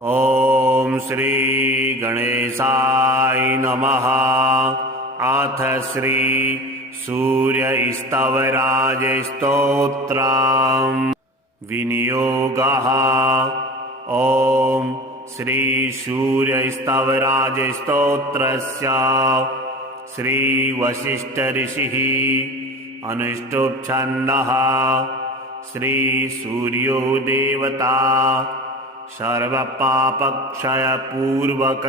ॐ श्री गणेशाय नमः। अथ श्री सूर्यस्तवराजस्तोत्रम् विनियोगः। ॐ श्री सूर्यस्तवराजस्तोत्रस्य श्री वसिष्ठ ऋषिः अनुष्टुप् छन्दः। श्री सूर्यो देवता सर्वपापक्षयपूर्वक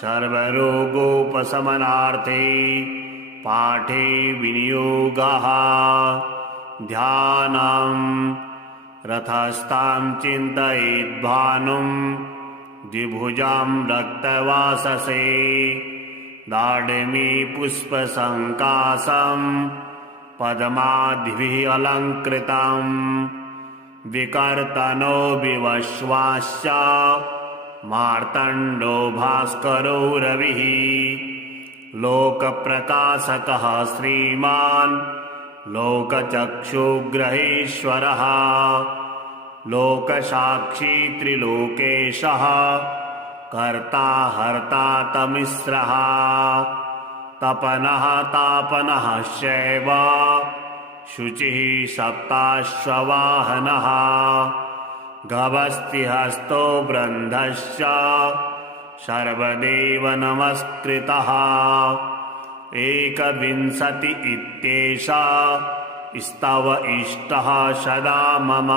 सर्वरोगोपशमनार्थे पाठे विनियोगः। ध्यानं रथस्थां चिन्तयेद्भानुं द्विभुजां रक्तवाससे दाढ्मी पुष्पसङ्काशं पद्मादिभिः अलङ्कृतम् विकर्तनो विवश्वाश्च मार्तण्डो भास्करो रविः लोकप्रकाशकः श्रीमान् लोकचक्षुग्रहेश्वरः लोकसाक्षी त्रिलोकेशः कर्ता हर्ता तमिस्रः तपनः तापनः शैव शुचिः सप्ताश्ववाहनः गभस्तिहस्तो ब्रन्धश्च सर्वदेव नमस्कृतः एकविंशति इत्येषा स्तव इष्टः सदा मम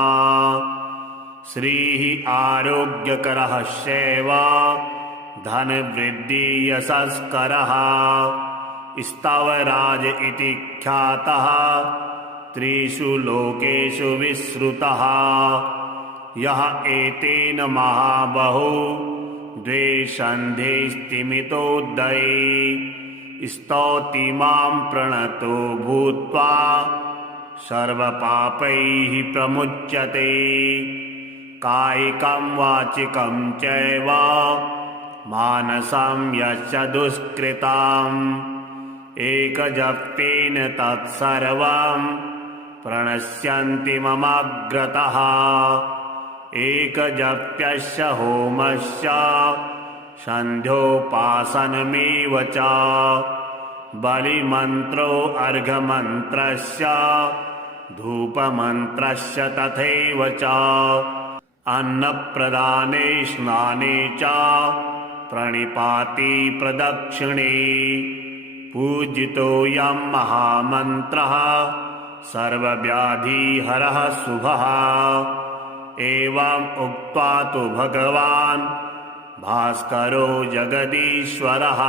श्रीः आरोग्यकरः शैव धनवृद्धि यशस्करः स्तवराज इति ख्यातः त्रिषु लोकेषु विश्रुतः यः एतेन महाबाहो द्वे सन्धे स्तिमितोदये स्तौति मां प्रणतो भूत्वा सर्वपापैः प्रमुच्यते कायिकं वाचिकं चैव मानसं यस्य दुष्कृतम् एकजप्तेन तत्सर्वं प्रणश्यन्ति ममाग्रतः एकजप्यस्य होमस्य सन्ध्योपासनमेव च बलिमन्त्रो अर्घ्यमन्त्रस्य धूपमन्त्रस्य तथैव च अन्नप्रदाने स्नाने च प्रणिपाति प्रदक्षिणे पूजितोऽयं महामन्त्रः सर्वव्याधिहरः शुभः एवम् उक्त्वा तु भगवान् भास्करो जगदीश्वरः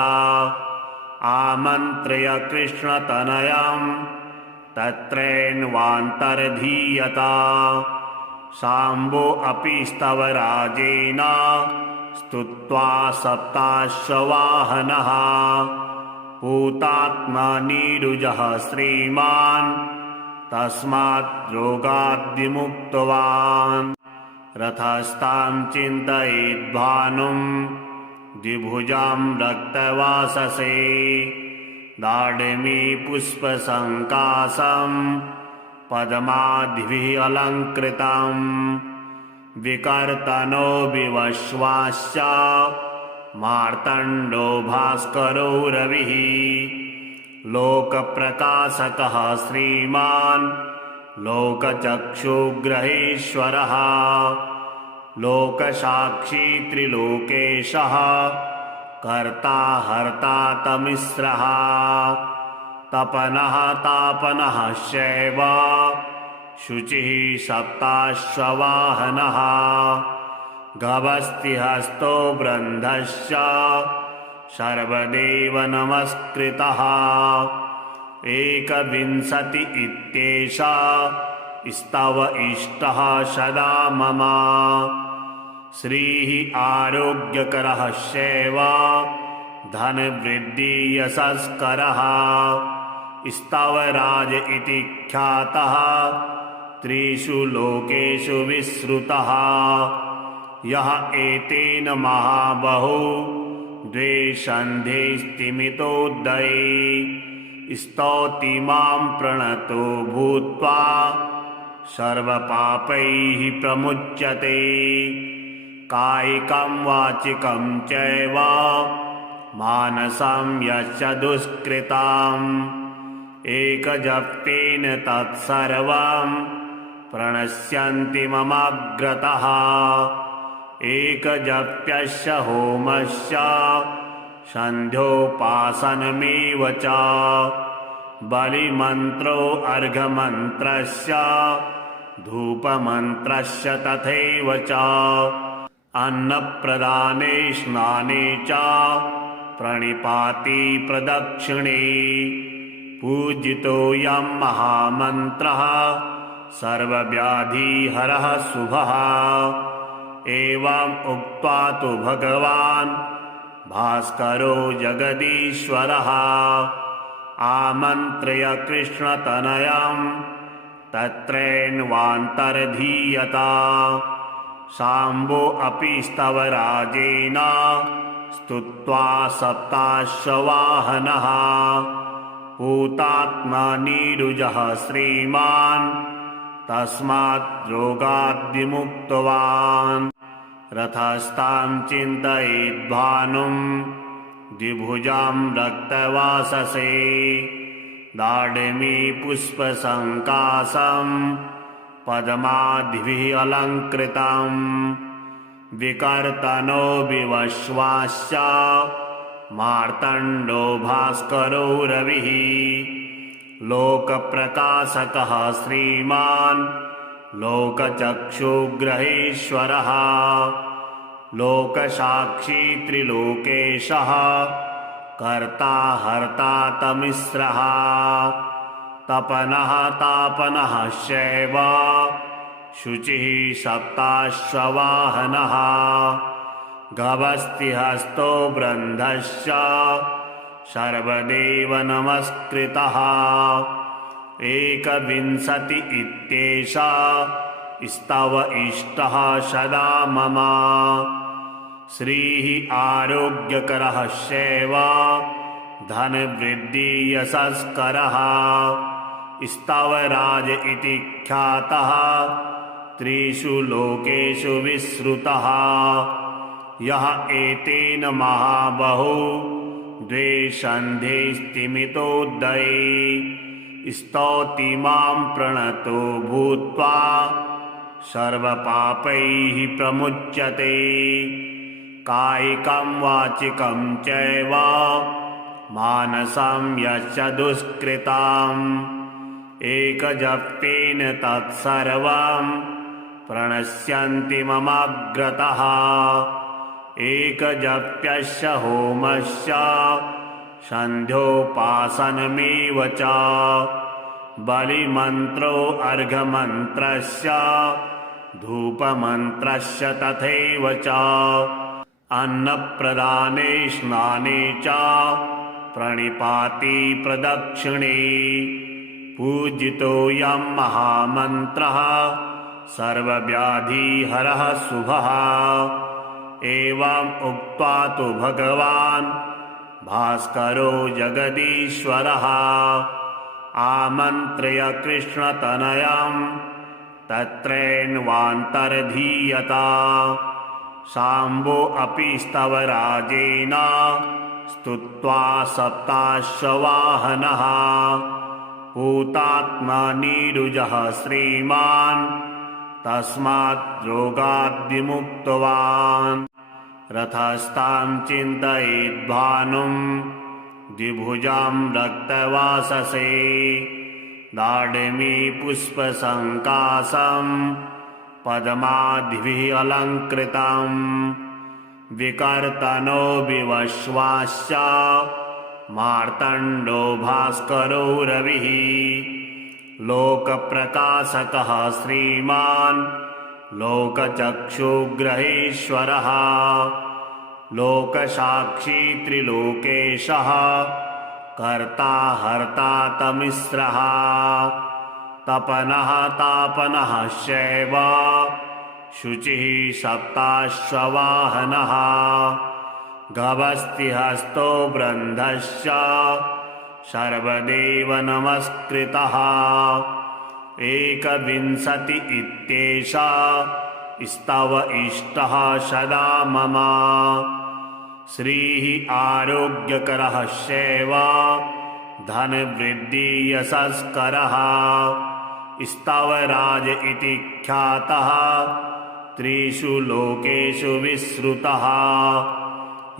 आमन्त्र्य कृष्णतनयं तत्रैन्वान्तर्धीयत शाम्बो अपि स्तवराजेन स्तुत्वा सप्ताश्ववाहनः पूतात्मा नीरुजः श्रीमान् तस्मात् रोगाद् विमुक्तवान् रथस्थां चिन्तयेद्भानुं द्विभुजां रक्तवाससे दाढ्मी पुष्पसङ्काशं पद्मादिभिः अलङ्कृतम् विकर्तनो विवश्वाश्च मार्तण्डो भास्करो रविः लोकप्रकाशकः श्रीमान् लोकचक्षुग्रहेश्वरः लोकसाक्षी त्रिलोकेशः कर्ता हर्ता तमिस्रः तपनः तापनः शैव शुचिः सप्ताश्ववाहनः गभस्तिहस्तो ब्रन्धश्च सर्वदेव नमस्कृतः एकविंशति इत्येषा स्तव इष्टः सदा मम श्रीः आरोग्यकरः शैव धनवृद्धि यशस्करः स्तवराज इति ख्यातः त्रिषु लोकेषु विश्रुतः यः एतेन महाबाहो द्वे सन्धे स्तिमितोदये स्तौति मां प्रणतो भूत्वा सर्वपापैः प्रमुच्यते कायिकं वाचिकं चैव मानसं यश्च दुष्कृतम् एकजप्तेन तत्सर्वं प्रणश्यन्ति ममाग्रतः एकजप्यस्य होमस्य सन्ध्योपासनमेव च बलिमन्त्रो अर्घमन्त्रस्य धूपमन्त्रस्य तथैव च अन्नप्रदाने स्नाने च प्रणिपाते प्रदक्षिणे पूजितोऽयं महामन्त्रः सर्वव्याधिहरः शुभः एवम् उक्त्वा तु भगवान् भास्करो जगदीश्वरः आमन्त्र्य कृष्णतनयं तत्रैन्वान्तर्धीयत शाम्बो अपि स्तवराजेन स्तुत्वा सप्ताश्ववाहनः पूतात्मनीरुजः श्रीमान् तस्मात् रोगाद्विमुक्तवान् रथस्थां चिन्तयेद्भानुं द्विभुजां रक्तवाससे दाढ्मी पुष्पसङ्काशं पद्मादिभिः अलङ्कृतं विकर्तनो विवश्वाश्च मार्तण्डो भास्करो रविः लोकप्रकाशकः श्रीमान् लोकचक्षुग्रहेश्वरः लोकसाक्षी त्रिलोकेशः कर्ता हर्ता तमिस्रः तपनः तापनः शैव शुचिः सप्ताश्ववाहनः गभस्तिहस्तो ब्रन्धश्च सर्वदेव नमस्कृतः एकविंशति इत्येषा स्तव इष्टः सदा मम श्रीः आरोग्यकरः शैव धनवृद्धियशस्करः स्तवराज इति ख्यातः त्रिषु लोकेषु विश्रुतः यः एतेन महाबाहो द्वे सन्धे स्तिमितोदये स्तौति मां प्रणतो भूत्वा सर्वपापैः प्रमुच्यते कायिकं वाचिकं चैव मानसं यश्च दुष्कृतम् एकजप्तेन तत्सर्वं प्रणश्यन्ति ममाग्रतः एकजप्यस्य होमस्य सन्ध्योपासनमेव च बलिमन्त्रो अर्घमन्त्रस्य धूपमन्त्रस्य तथैव च अन्नप्रदाने स्नाने च प्रणिपाते प्रदक्षिणे पूजितोऽयं महामन्त्रः सर्वव्याधिहरः शुभः एवम् उक्त्वा तु भगवान् भास्करो जगदीश्वरः आमन्त्र्य कृष्णतनयं तत्रैन्वान्तर्धीयत शाम्बो अपि स्तवराजेन स्तुत्वा सप्ताश्ववाहनः पूतात्मनीरुजः श्रीमान् तस्मात् रोगाद्विमुक्तवान् रथस्थां चिन्तयेद्भानुं द्विभुजां रक्तवाससे दाढ्मी पुष्पसङ्काशं पद्मादिभिः अलङ्कृतं विकर्तनो विवश्वाश्च मार्तण्डो भास्करो रविः लोकप्रकाशकः श्रीमान् लोकचक्षुग्रहेश्वरः लोकसाक्षी त्रिलोकेशः कर्ता हर्ता तमिस्रः तपनः तापनः शैव शुचिः सप्ताश्ववाहनः गभस्तिहस्तो ब्रन्धश्च सर्वदेव नमस्कृतः एकविंशति इत्येषा स्तव इष्टः सदा मम। श्रीः आरोग्यकरः शैव धनवृद्धियशस्करः स्तवराज इति ख्यातः त्रिषु लोकेषु विश्रुतः।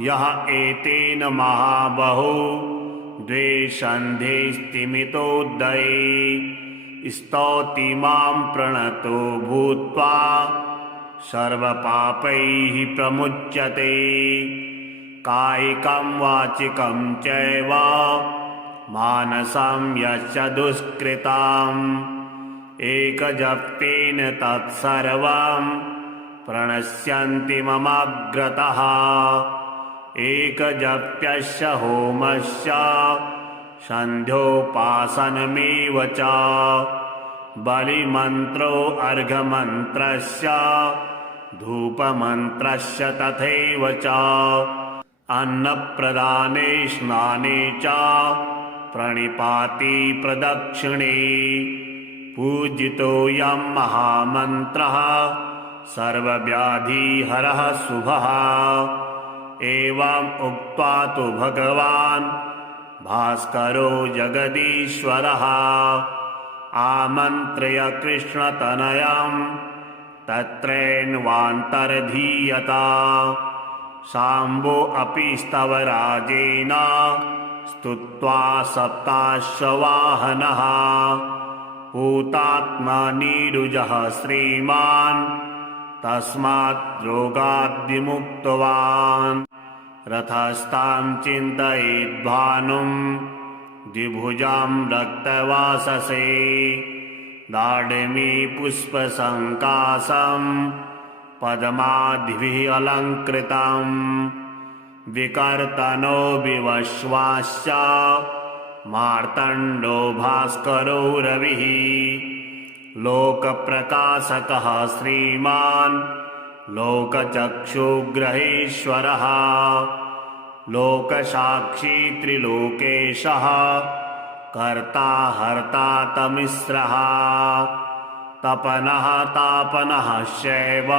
यः एतेन महाबाहो द्वे स्तिमितोदये स्तौति मां प्रणतो भूत्वा सर्वपापैः प्रमुच्यते। कायिकं वाचिकं चैव मानसं यश्च दुष्कृतम् एकजप्तेन तत्सर्वं प्रणश्यन्ति ममाग्रतः। एकजप्यस्य होमस्य सन्ध्योपासनमेव च बलिमन्त्रो अर्घ्यमन्त्रस्य धूपमन्त्रस्य तथैव च अन्नप्रदाने स्नाने च प्रणिपाति प्रदक्षिणे पूजितोऽयं महामन्त्रः सर्वव्याधिहरः शुभः। एवम् उक्त्वा तु भगवान् भास्करो जगदीश्वरः आमन्त्र्य कृष्णतनयं तत्रैन्वान्तर्धीयत। शाम्बो अपि स्तवराजेन स्तुत्वा सप्ताश्ववाहनः भूतात्मा नीरुजः श्रीमान् तस्मात् रोगाद्विमुक्तवान्। रथस्थां चिन्तयेद्भानुं द्विभुजां रक्तवाससे दाढ्मी पुष्पसङ्काशं पद्मादिभिः अलङ्कृतं विकर्तनो विवश्वाश्च मार्तण्डो भास्करो रविः लोकप्रकाशकः श्रीमान् लोकचक्षुग्रहेश्वरः लोकसाक्षी त्रिलोकेशः कर्ता हर्ता तमिस्रः तपनः तापनः शैव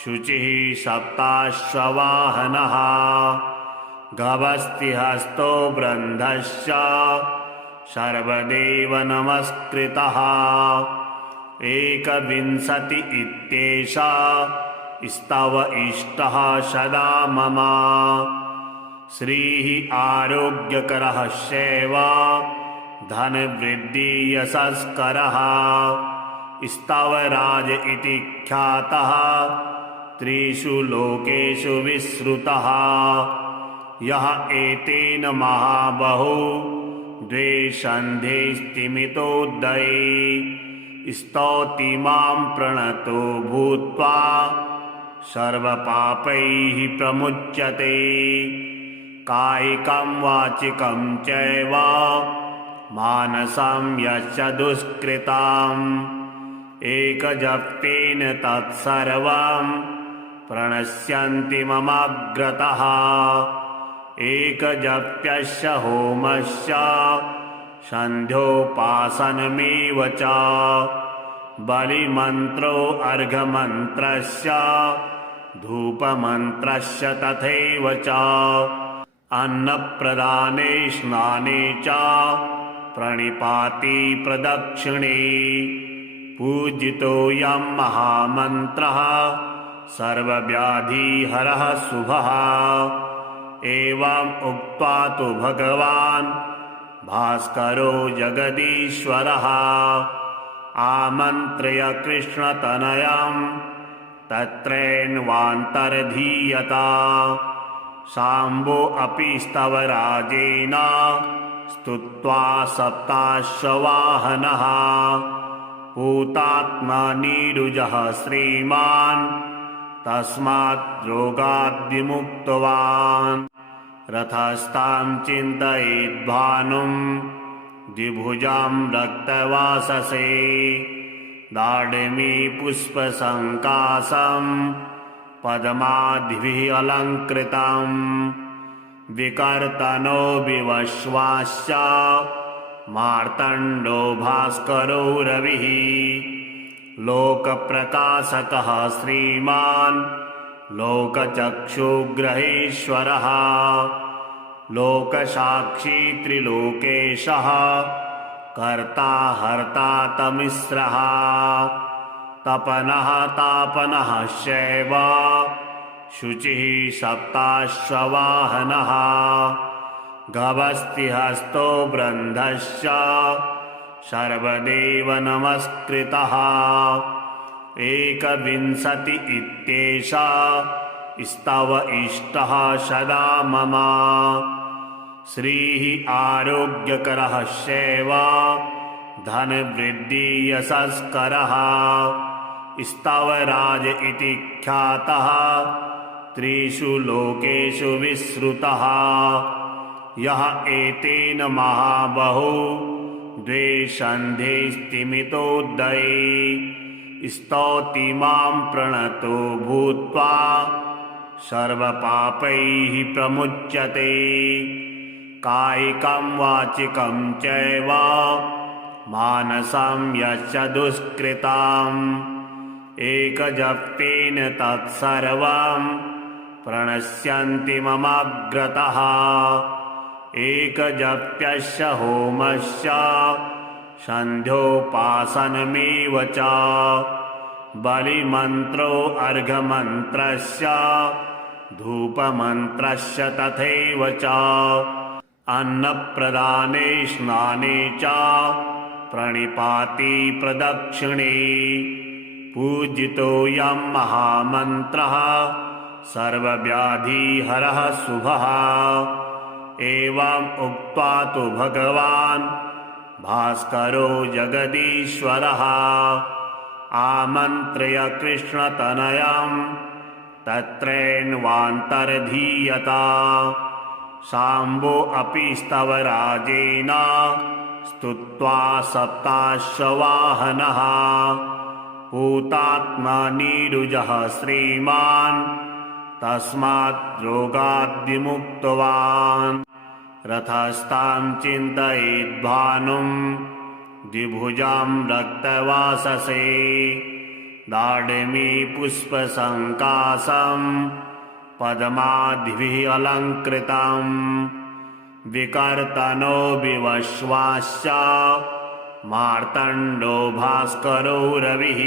शुचिः सप्ताश्ववाहनः गभस्तिहस्तो ब्रह्मश्च सर्वदेव नमस्कृतः। एकविंशति इत्येषा स्तव इष्टः सदा मम। श्रीः आरोग्यकरः शैव धनवृद्धियशस्करः स्तवराज इति ख्यातः त्रिषु लोकेषु विश्रुतः। यः एतेन महाबाहो द्वे स्तिमितोदये स्तौति मां प्रणतो भूत्वा सर्वपापैः प्रमुच्यते। कायिकं वाचिकं चैव मानसं यश्च दुष्कृतम् एकजप्तेन तत्सर्वं प्रणश्यन्ति ममाग्रतः। एकजप्यस्य होमस्य सन्ध्योपासनमेव च बलिमन्त्रो अर्घ्यमन्त्रस्य धूपमन्त्रस्य तथैव च अन्नप्रदाने स्नाने च प्रणिपाति प्रदक्षिणे पूजितोऽयं महामन्त्रः सर्वव्याधिहरः शुभः। एवम् उक्त्वा तु भगवान् भास्करो जगदीश्वरः आमन्त्र्य कृष्णतनयं तत्रैन्वान्तर्धीयत। शाम्बो अपि स्तवराजेन स्तुत्वा सप्ताश्ववाहनः भूतात्मा नीरुजः श्रीमान् तस्मात् रोगाद्विमुक्तवान्। रथस्थां चिन्तयेद्भानुं द्विभुजां रक्तवाससे दाढ्मी पुष्पसङ्काशं पद्मादिभिः अलङ्कृतं विकर्तनो विवश्वाश्च मार्तण्डो भास्करो रविः लोकप्रकाशकः श्रीमान् लोकचक्षुग्रहेश्वरः लोकसाक्षी त्रिलोकेशः कर्ता हर्ता तमिस्रः तपनः तापनः शैव शुचिः सप्ताश्ववाहनः गभस्तिहस्तो ब्रन्धश्च सर्वदेव नमस्कृतः एकविंशति इत्येषा स्तव इष्टः सदा मम श्रीः आरोग्यकरः शैव धनवृद्धियशस्करः स्तवराज इति ख्यातः त्रिषु लोकेषु विश्रुतः यः एतेन महाबाहो द्वे सन्धे स्तिमितोदये स्तौति मां प्रणतो भूत्वा सर्वपापैः प्रमुच्यते कायिकं वाचिकं चैव मानसं यश्च दुष्कृतम् एकजप्तेन तत्सर्वं प्रणश्यन्ति ममाग्रतः एकजप्यस्य होमस्य सन्ध्योपासनमेव च बलिमन्त्रो अर्घ्यमन्त्रस्य धूपमन्त्रस्य तथैव च अन्नप्रदाने स्नाने च प्रणिपाति प्रदक्षिणे पूजितोऽयं महामन्त्रः सर्वव्याधिहरः शुभः एवम् उक्त्वा तु भगवान् भास्करो जगदीश्वरः आमन्त्र्य कृष्णतनयं तत्रैन्वान्तर्धीयत शाम्बो अपि स्तवराजेन स्तुत्वा सप्ताश्ववाहनः भूतात्मनीरुजः श्रीमान् तस्मात् रोगाद् विमुक्तवान् रथस्थां चिन्तयेद्भानुं द्विभुजां रक्तवाससे दाढ्मी पुष्पसङ्काशं पद्मादिभिः अलङ्कृतम् विकर्तनो विवश्वाश्च मार्तण्डो भास्करो रविः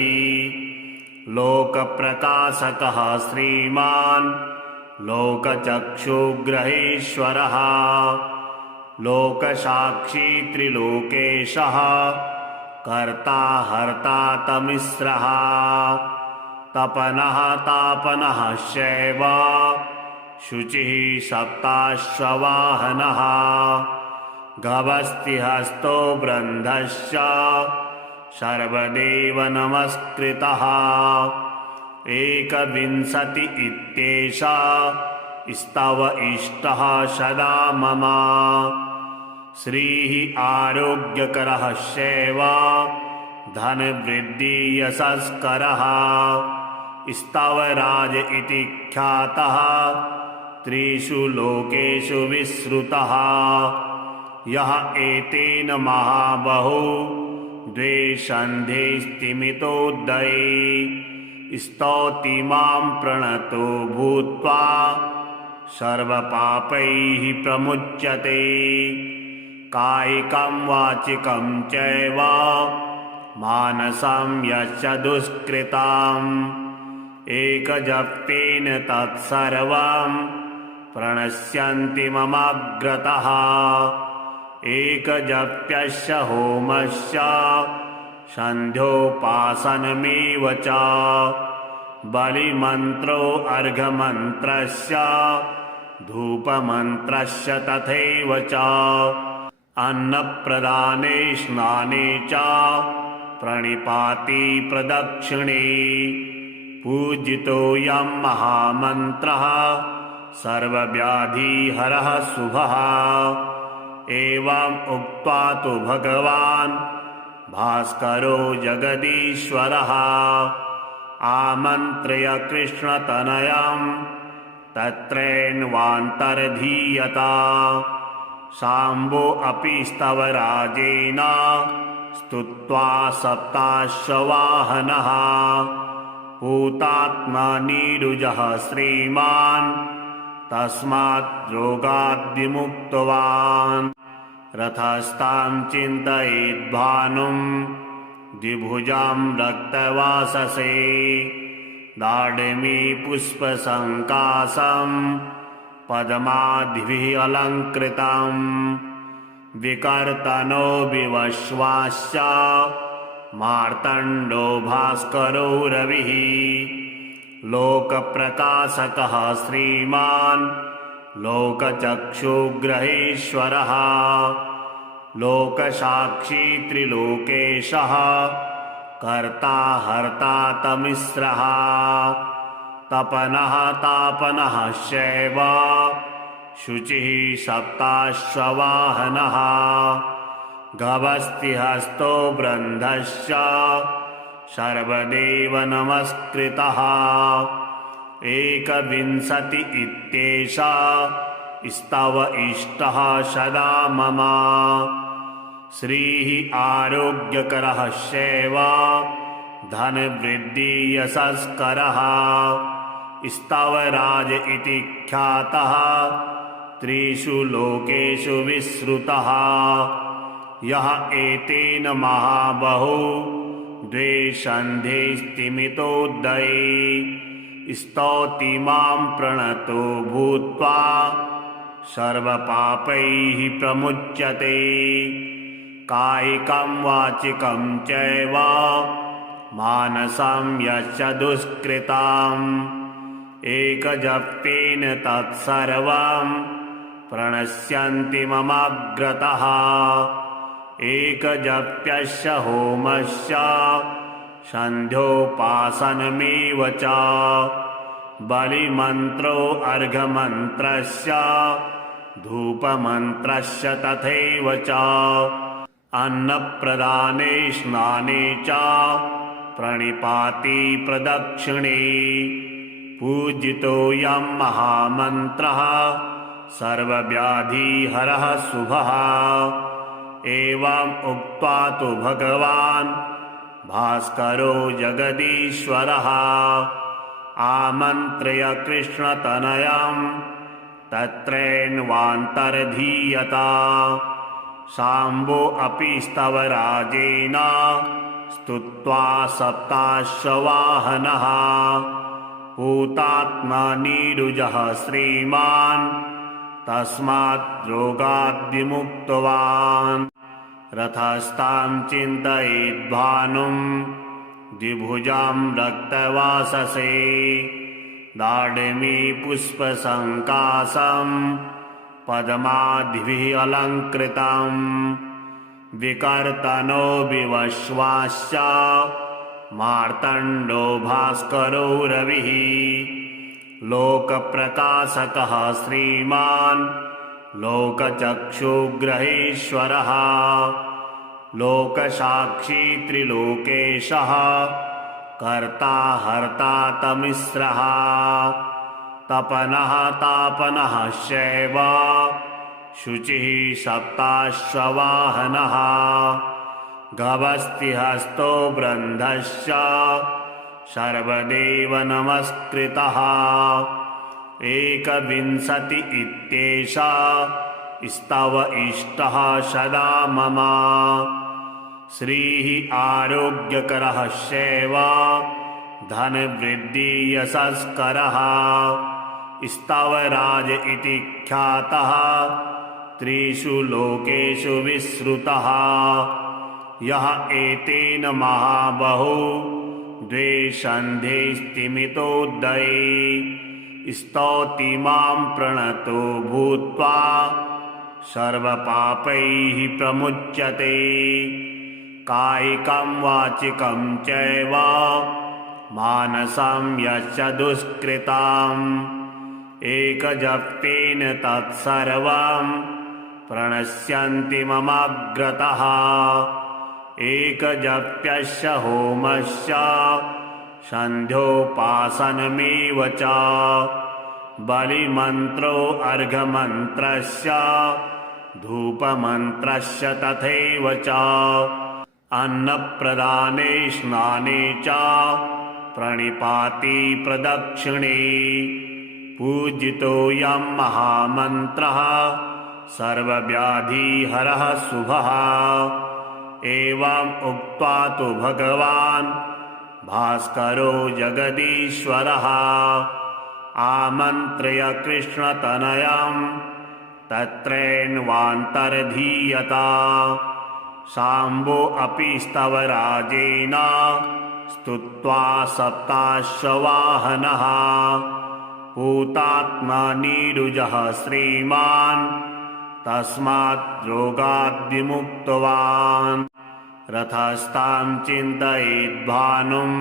लोकप्रकाशकः श्रीमान् लोकचक्षुग्रहेश्वरः लोकसाक्षी त्रिलोकेशः कर्ता हर्ता तमिस्रः तपनः तापनः शैव शुचिः सप्ताश्ववाहनः गभस्तिहस्तो ब्रन्धश्च सर्वदेव नमस्कृतः एकविंशति इत्येषा स्तव इष्टः सदा मम श्रीः आरोग्यकरः शैव धनवृद्धियशस्करः स्तवराज इति ख्यातः त्रिषु लोकेषु विश्रुतः यः एतेन महाबाहो द्वे सन्धे स्तिमितोदये स्तौति मां प्रणतो भूत्वा सर्वपापैः प्रमुच्यते कायिकं वाचिकं चैव मानसं यश्च दुष्कृतम् एकजप्तेन तत्सर्वं प्रणश्यन्ति ममाग्रतः एकजप्यस्य होमस्य सन्ध्योपासनमेव च बलिमन्त्रो अर्घ्यमन्त्रस्य धूपमन्त्रस्य तथैव च अन्नप्रदाने स्नाने च प्रणिपाति प्रदक्षिणे पूजितोऽयं महामन्त्रः सर्वव्याधिहरः शुभः एवम् उक्त्वा तु भगवान् भास्करो जगदीश्वरः आमन्त्र्य कृष्णतनयं तत्रैन्वान्तर्धीयत शाम्बो अपि स्तवराजेन स्तुत्वा सप्ताश्ववाहनः भूतात्मनीरुजः श्रीमान् तस्मात् रोगाद्विमुक्तवान् रथस्तां चिन्तयेद्भानुं द्विभुजां रक्तवाससे दाडिमी पुष्पसङ्कासं पद्मादिभिः अलङ्कृतं विकर्तनो विवश्वाश्च मार्तण्डो भास्करो रविः लोकप्रकाशकः श्रीमान् लोकचक्षुग्रहेश्वरः लोकसाक्षी त्रिलोकेशः कर्ता हर्ता तमिस्रः तपनः तापनः शैव शुचिः सप्ताश्ववाहनः गभस्तिहस्तो ब्रन्धश्च सर्वदेव नमस्कृतः एकविंशति इत्येषा स्तव इष्टः सदा मम श्रीः आरोग्यकरः शैव धनवृद्धियशस्करः स्तवराज इति ख्यातः त्रिषु लोकेषु विश्रुतः यः एतेन महाबाहो द्वे सन्धे स्तिमितोदये स्तौति मां प्रणतो भूत्वा सर्वपापैः प्रमुच्यते कायिकं वाचिकं चैव मानसं यश्च दुष्कृतम् एकजप्तेन तत्सर्वं प्रणश्यन्ति ममाग्रतः एकजप्यस्य होमस्य सन्ध्योपासनमेव च बलिमन्त्रो अर्घमन्त्रस्य धूपमन्त्रस्य तथैव च अन्नप्रदाने स्नाने च प्रणिपाति प्रदक्षिणे पूजितोऽयं महामन्त्रः सर्वव्याधिहरः शुभः एवम् उक्त्वा तु भगवान् भास्करो जगदीश्वरः आमन्त्र्य कृष्णतनयं तत्रैन्वान्तर्धीयत शाम्बो अपि स्तवराजेन स्तुत्वा सप्ताश्ववाहनः भूतात्मनीरुजः श्रीमान् तस्मात् रोगाद्विमुक्तवान् रथस्तां चिन्तयेद्भानुं द्विभुजां रक्तवाससे दाडिमी पुष्पसङ्कासं पद्मादिभिः अलङ्कृतं विकर्तनो विवश्वाश्च मार्तण्डो भास्करो रविः लोकप्रकाशकः श्रीमान् लोकचक्षुग्रहेश्वरः लोकसाक्षी त्रिलोकेशः कर्ता हर्ता तमिस्रः तपनः तापनः शैव शुचिः सप्ताश्ववाहनः गभस्तिहस्तो ब्रन्धश्च सर्वदेव नमस्कृतः एकविंशति इत्येषा स्तव इष्टः सदा मम श्रीः आरोग्यकरः शैव धनवृद्धियशस्करः स्तवराज इति ख्यातः त्रिषु लोकेषु विश्रुतः यः एतेन महाबाहो द्वे सन्धे स्तिमितोदये स्तौति मां प्रणतो भूत्वा सर्वपापैः प्रमुच्यते कायिकं वाचिकं चैव मानसं यश्च दुष्कृतम् एकजप्तेन तत्सर्वं प्रणश्यन्ति ममाग्रतः एकजप्यस्य होमस्य सन्ध्योपासनमेव च बलिमन्त्रो अर्घमन्त्रस्य धूपमन्त्रस्य तथैव च अन्नप्रदाने स्नाने च प्रणिपाति प्रदक्षिणे पूजितोऽयं महामन्त्रः सर्वव्याधिहरः शुभः। एवम् उक्त्वा तु भगवान् भास्करो जगदीश्वरः आमन्त्र्य कृष्णतनयं तत्रैन्वान्तर्धीयत। शाम्बो अपि स्तवराजेन स्तुत्वा सप्ताश्ववाहनः पूतात्मनीरुजः श्रीमान् तस्मात् रोगाद् विमुक्तवान्। रथस्थां चिन्तयेद्भानुं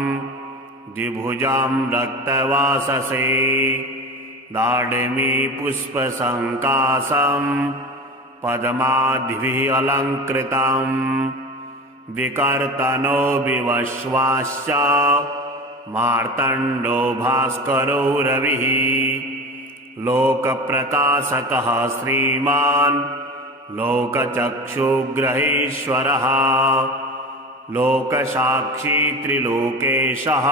द्विभुजां रक्तवाससे दाडिमी पुष्पसङ्काशं पद्मादिभिः अलङ्कृतम् विकर्तनो विवश्वाश्च मार्तण्डो भास्करो रविः लोकप्रकाशकः श्रीमान् लोकचक्षुग्रहेश्वरः लोकसाक्षी त्रिलोकेशः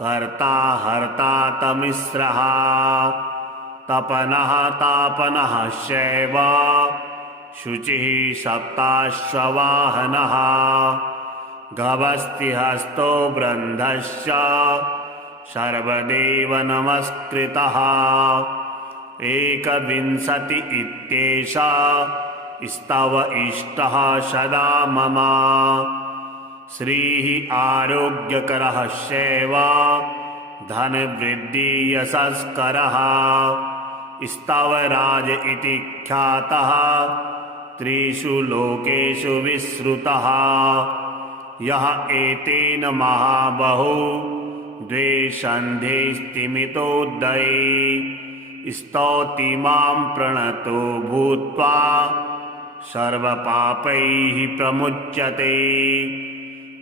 कर्ता हर्ता तमिस्रः तपनः तापनः शैव शुचिः सप्ताश्ववाहनः गभस्तिहस्तो ब्रन्धश्च सर्वदेव नमस्कृतः। एकविंशति इत्येषा स्तव इष्टः सदा मम श्रीः आरोग्यकरः शैव धनवृद्धि यशस्करः स्तवराज इति ख्यातः त्रिषु लोकेषु विश्रुतः यः एतेन महाबाहो द्वे सन्धे स्तिमितोदये स्तौति मां प्रणतो भूत्वा सर्वपापैः प्रमुच्यते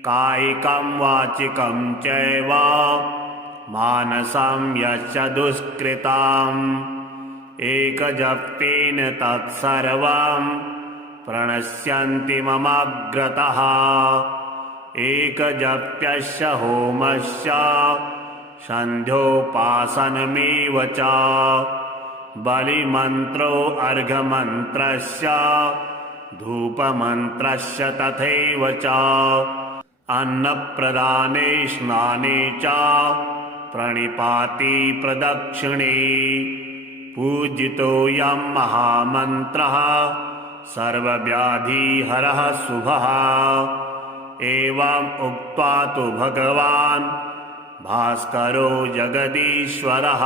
कायिकं वाचिकं चैव मानसं यश्च दुष्कृतम् एकजप्तेन तत्सर्वं प्रणश्यन्ति ममाग्रतः एकजप्यस्य होमस्य सन्ध्योपासनमेव च बलिमन्त्रो अर्घ्यमन्त्रस्य धूपमन्त्रस्य तथैव च अन्नप्रदाने स्नाने च प्रणिपाति प्रदक्षिणे पूजितोऽयं महामन्त्रः सर्वव्याधिहरः शुभः। एवम् उक्त्वा तु भगवान् भास्करो जगदीश्वरः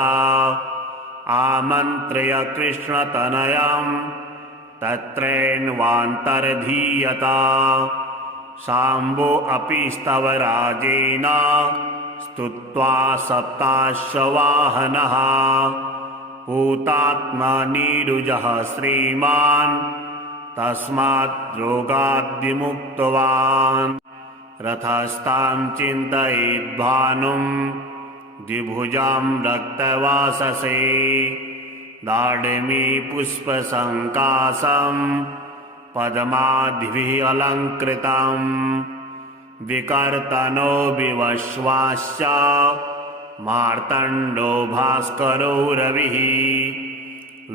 आमन्त्र्य कृष्णतनयं तत्रैन्वान्तर्धीयत। शाम्बो अपि स्तवराजेन स्तुत्वा सप्ताश्ववाहनः पूतात्मनीरुजः श्रीमान् तस्मात् रोगाद् विमुक्तवान्। रथस्थां चिन्तयेद्भानुं द्विभुजां रक्तवाससे दाडिमी पुष्पसङ्काशं पद्मादिभिः अलङ्कृतम् विकर्तनो विवश्वाश्च मार्तण्डो भास्करो रविः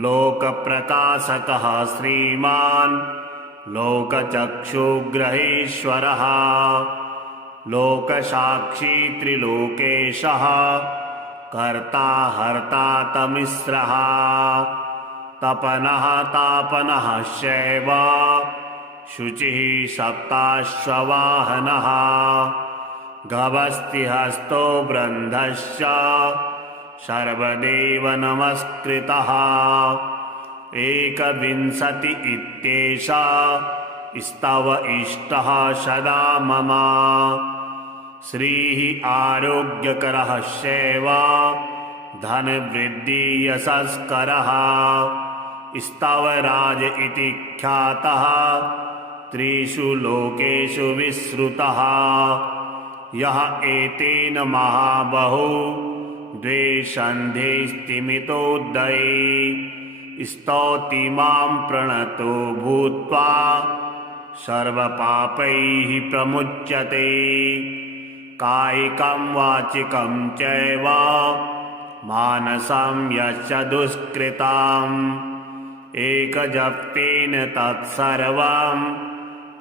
लोकप्रकाशकः श्रीमान् लोकचक्षुग्रहेश्वरः लोकसाक्षी त्रिलोकेशः कर्ता हर्ता तमिस्रः तपनः तापनः शैव शुचिः सप्ताश्ववाहनः गभस्तिहस्तो ब्रन्धश्च सर्वदेव नमस्कृतः एकविंशति इत्येषा स्तव इष्टः सदा मम श्रीः आरोग्यकरः शैव धनवृद्धि यशस्करः स्तवराज इति ख्यातः त्रिषु लोकेषु विश्रुतः यः एतेन महाबाहो द्वे सन्धे स्तिमितोदये स्तौति मां प्रणतो भूत्वा सर्वपापैः प्रमुच्यते। कायिकं वाचिकं चैव मानसं यश्च दुष्कृतम् एकजप्येन तत्सर्वं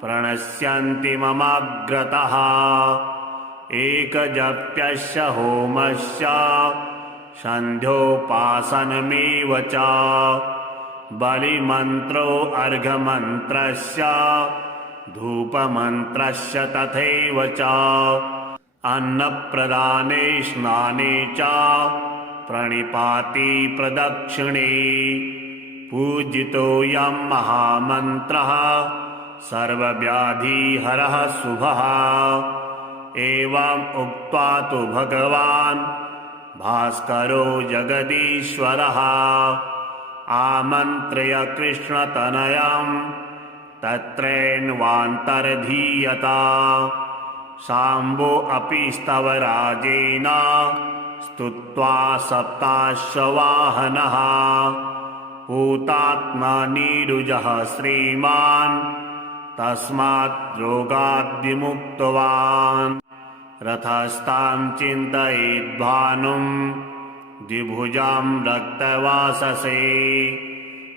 प्रणश्यन्ति ममाग्रतः। एकजप्यस्य होमस्य सन्ध्योपासनमेव च बलिमन्त्रो अर्घ्यमन्त्रस्य धूपमन्त्रस्य तथैव च अन्नप्रदाने स्नाने च प्रणिपाते प्रदक्षिणे पूजितोऽयं महामन्त्रः सर्वव्याधिहरः शुभः। एवम् उक्त्वा तु भगवान् भास्करो जगदीश्वरः आमन्त्र्य कृष्णतनयं तत्रैन्वान्तर्धीयत। शाम्बो अपि स्तवराजेन स्तुत्वा सप्ताश्ववाहनः भूतात्मनीरुजः श्रीमान् तस्मात् रोगाद्विमुक्तवान्। रथस्थां चिन्तयेद्भानुं द्विभुजां रक्तवाससे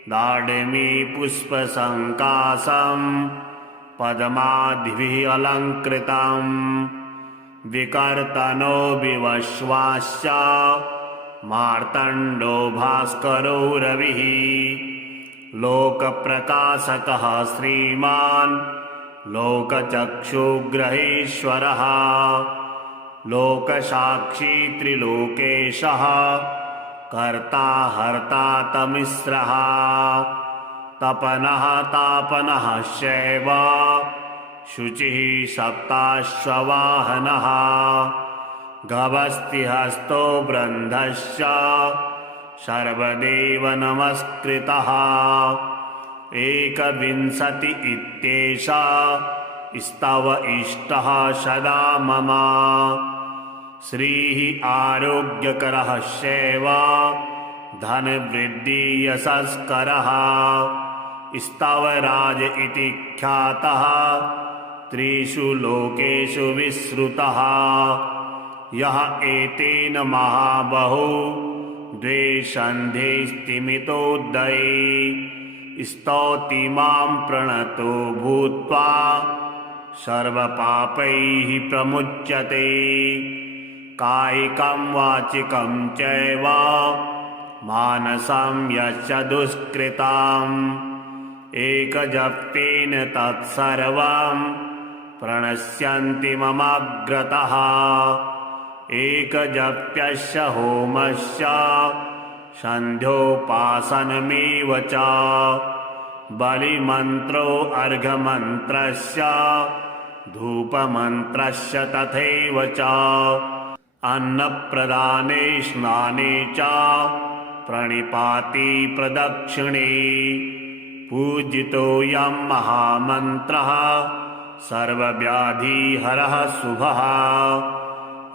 दाढ्मी पुष्पसङ्काशं पद्मादिभिः अलङ्कृतं विकर्तनो विवश्वाश्च मार्तण्डो भास्करो रविः लोकप्रकाशकः श्रीमान् लोकचक्षुग्रहेश्वरः लोकसाक्षी त्रिलोकेशः कर्ता हर्ता तमिस्रः तपनः तापनः शैव शुचिः सप्ताश्ववाहनः गभस्तिहस्तो ब्रन्धश्च सर्वदेव नमस्कृतः। एकविंशति इत्येषा स्तव इष्टः सदा मम श्रीः आरोग्यकरः शैव धनवृद्धियशस्करः स्तवराज इति ख्यातः त्रिषु लोकेषु विश्रुतः यः एतेन महाबाहो द्वे सन्धे स्तिमितोदये स्तौति मां प्रणतो भूत्वा सर्वपापैः प्रमुच्यते। कायिकं वाचिकं चैव मानसं यश्च दुष्कृतम् एकजप्येन तत्सर्वं प्रणश्यन्ति ममाग्रतः। एकजप्यस्य होमस्य सन्ध्योपासनमेव च बलिमन्त्रो अर्घ्यमन्त्रस्य धूपमन्त्रस्य तथैव च अन्नप्रदाने स्नाने च प्रणिपाते प्रदक्षिणे पूजितोऽयं महामन्त्रः सर्वव्याधिहरः शुभः।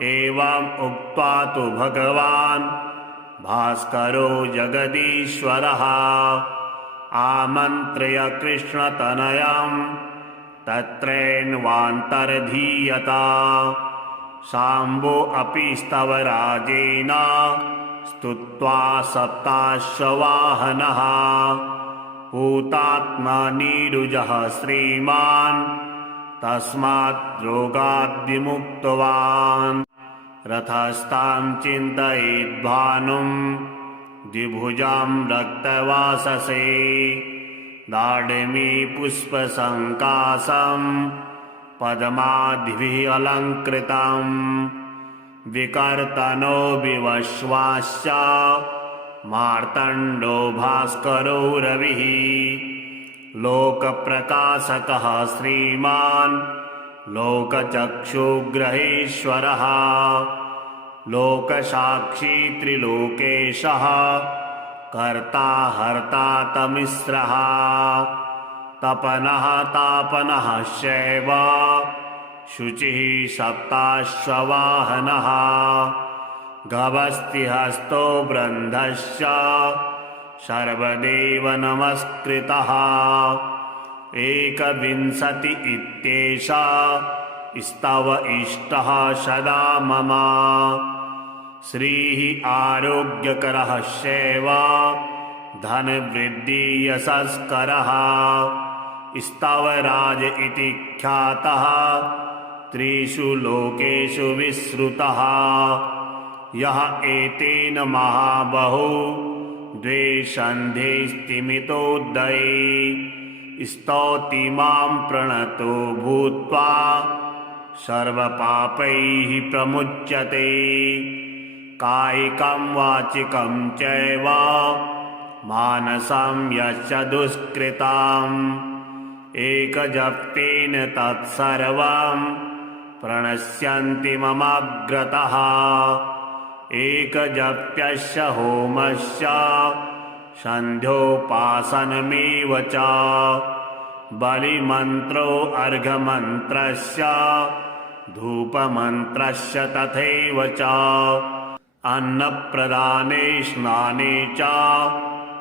एवम् उक्त्वा तु भगवान् भास्करो जगदीश्वरः आमन्त्र्य कृष्णतनयं तत्रैन्वान्तर्धीयत। शाम्बो अपि स्तवराजेन स्तुत्वा सप्ताश्ववाहनः भूतात्मनीरुजः श्रीमान् तस्मात् रोगाद्विमुक्तवान्। रथस्थां चिन्तयेद्भानुं द्विभुजां रक्तवाससे दाढ्मी पुष्पसङ्काशं पद्मादिभिः अलङ्कृतं विकर्तनो विवश्वाश्च मार्तण्डो भास्करो रविः लोकप्रकाशकः श्रीमान् लोकचक्षुग्रहेश्वरः लोकसाक्षी त्रिलोकेशः कर्ता हर्ता तमिस्रः तपनः तापनः शैव शुचिः सप्ताश्ववाहनः गभस्तिहस्तो ब्रन्धश्च सर्वदेव नमस्कृतः। एकविंशति इत्येषा स्तव इष्टः सदा मम श्रीः आरोग्यकरः शैव धनवृद्धि यशस्करः स्तवराज इति ख्यातः त्रिषु लोकेषु विश्रुतः यः एतेन महाबाहो द्वे सन्धे स्तिमितोदये स्तौति मां प्रणतो भूत्वा सर्वपापैः प्रमुच्यते कायिकं वाचिकं चैव मानसं यस्य दुष्कृतम् एकजप्तेन तत्सर्वं प्रणश्यन्ति ममाग्रतः एकजप्यस्य होमस्य सन्ध्योपासनमेव च बलिमन्त्रो अर्घ्यमन्त्रस्य धूपमन्त्रस्य तथैव च अन्नप्रदाने स्नाने च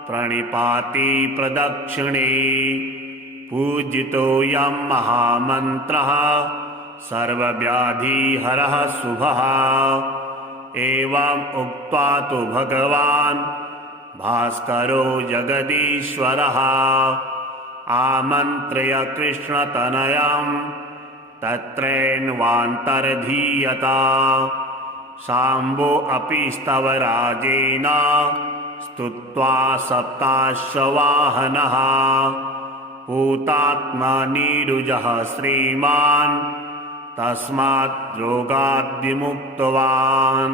प्रणिपाति प्रदक्षिणे पूजितोऽयं महामन्त्रः सर्वव्याधिहरः शुभः एवम् उक्त्वा तु भगवान् भास्करो जगदीश्वरः आमन्त्र्य कृष्णतनयं तत्रैन्वान्तर्धीयत शाम्बो अपि स्तवराजेन स्तुत्वा सप्ताश्ववाहनः भूतात्मा नीरुजः श्रीमान् तस्मात् रोगाद् विमुक्तवान्।